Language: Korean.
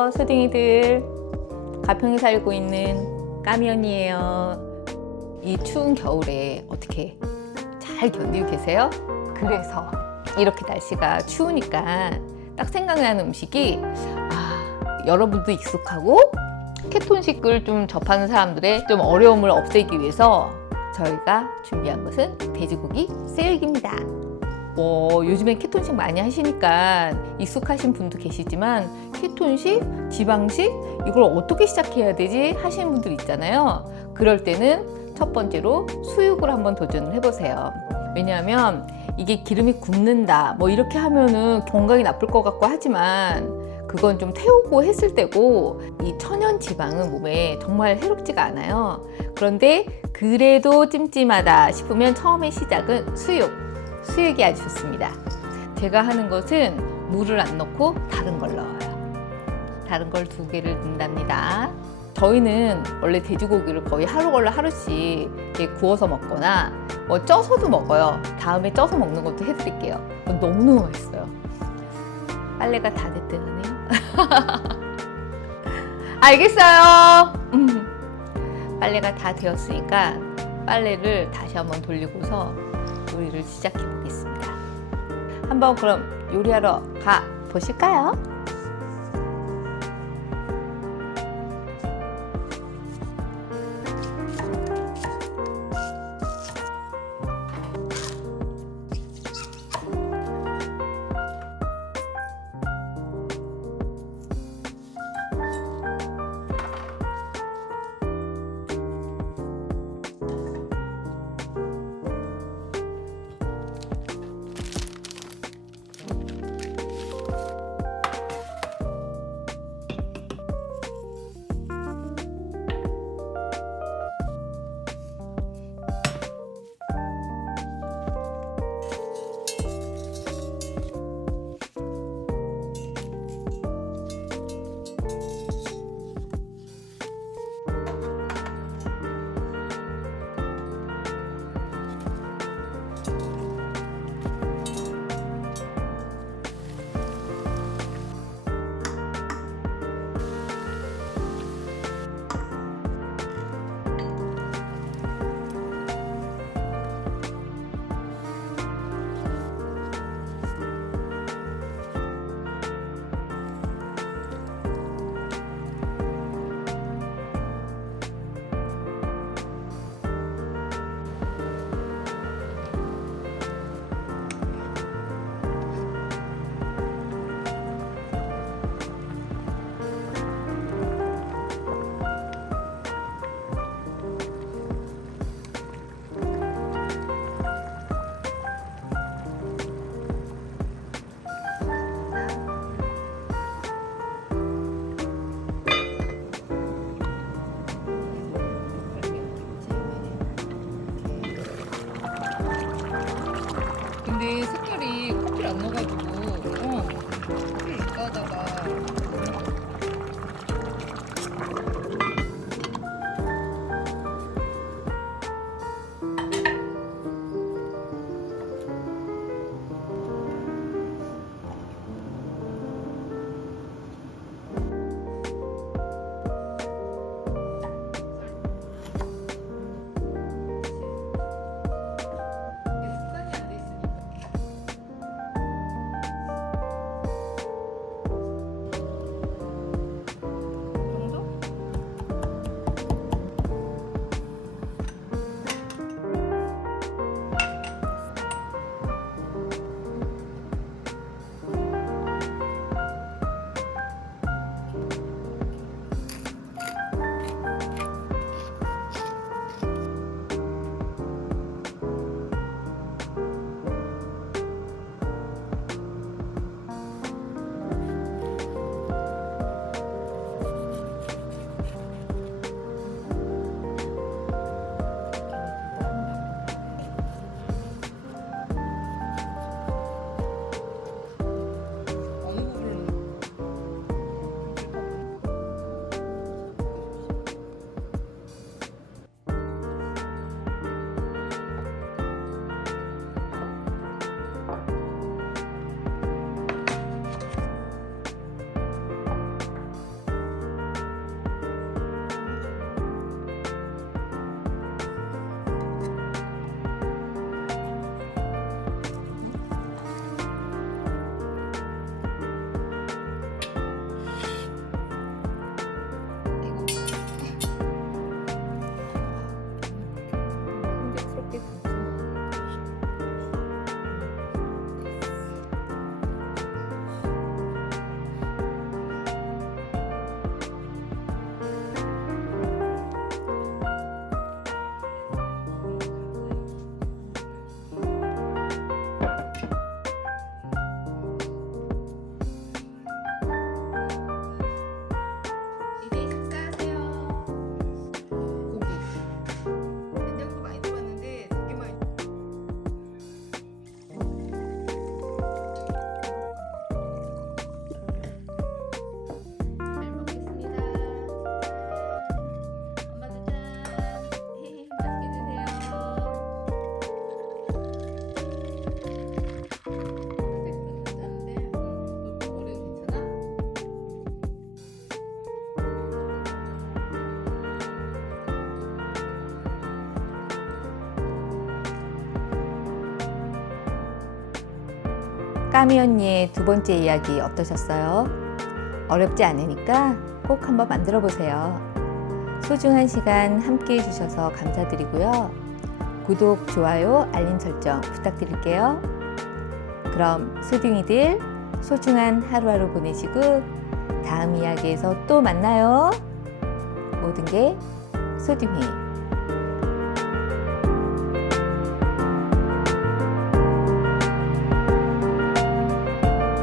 안녕하세요, 수딩이들. 가평에 살고 있는 까미언이에요. 이 추운 겨울에 어떻게 잘 견디고 계세요? 그래서 이렇게 날씨가 추우니까 딱 생각나는 음식이 여러분도 익숙하고 케톤식을 좀 접하는 사람들의 좀 어려움을 없애기 위해서 저희가 준비한 것은 돼지고기 스테이크입니다. 요즘엔 케톤식 많이 하시니까 익숙하신 분도 계시지만 케톤식, 지방식 이걸 어떻게 시작해야 되지 하시는 분들 있잖아요. 그럴 때는 첫 번째로 수육을 한번 도전을 해보세요. 왜냐하면 이게 기름이 굽는다 이렇게 하면은 건강이 나쁠 것 같고 하지만 그건 좀 태우고 했을 때고 이 천연 지방은 몸에 정말 해롭지가 않아요. 그런데 그래도 찜찜하다 싶으면 처음에 시작은 수육이 아주 좋습니다. 제가 하는 것은 물을 안 넣고 다른 걸 넣어요. 다른 걸 2개를 넣는답니다. 저희는 원래 돼지고기를 거의 하루 걸러 하루씩 이렇게 구워서 먹거나 쪄서도 먹어요. 다음에 쪄서 먹는 것도 해드릴게요. 너무너무 맛있어요. 빨래가 다 됐대요. 알겠어요. 빨래가 다 되었으니까 빨래를 다시 한번 돌리고서 요리를 시작해 보겠습니다. 한번 그럼 요리하러 가 보실까요? 까미 언니의 두 번째 이야기 어떠셨어요? 어렵지 않으니까 꼭 한번 만들어 보세요. 소중한 시간 함께 해주셔서 감사드리고요. 구독, 좋아요, 알림 설정 부탁드릴게요. 그럼 소중이들 소중한 하루하루 보내시고 다음 이야기에서 또 만나요. 모든 게 소중히.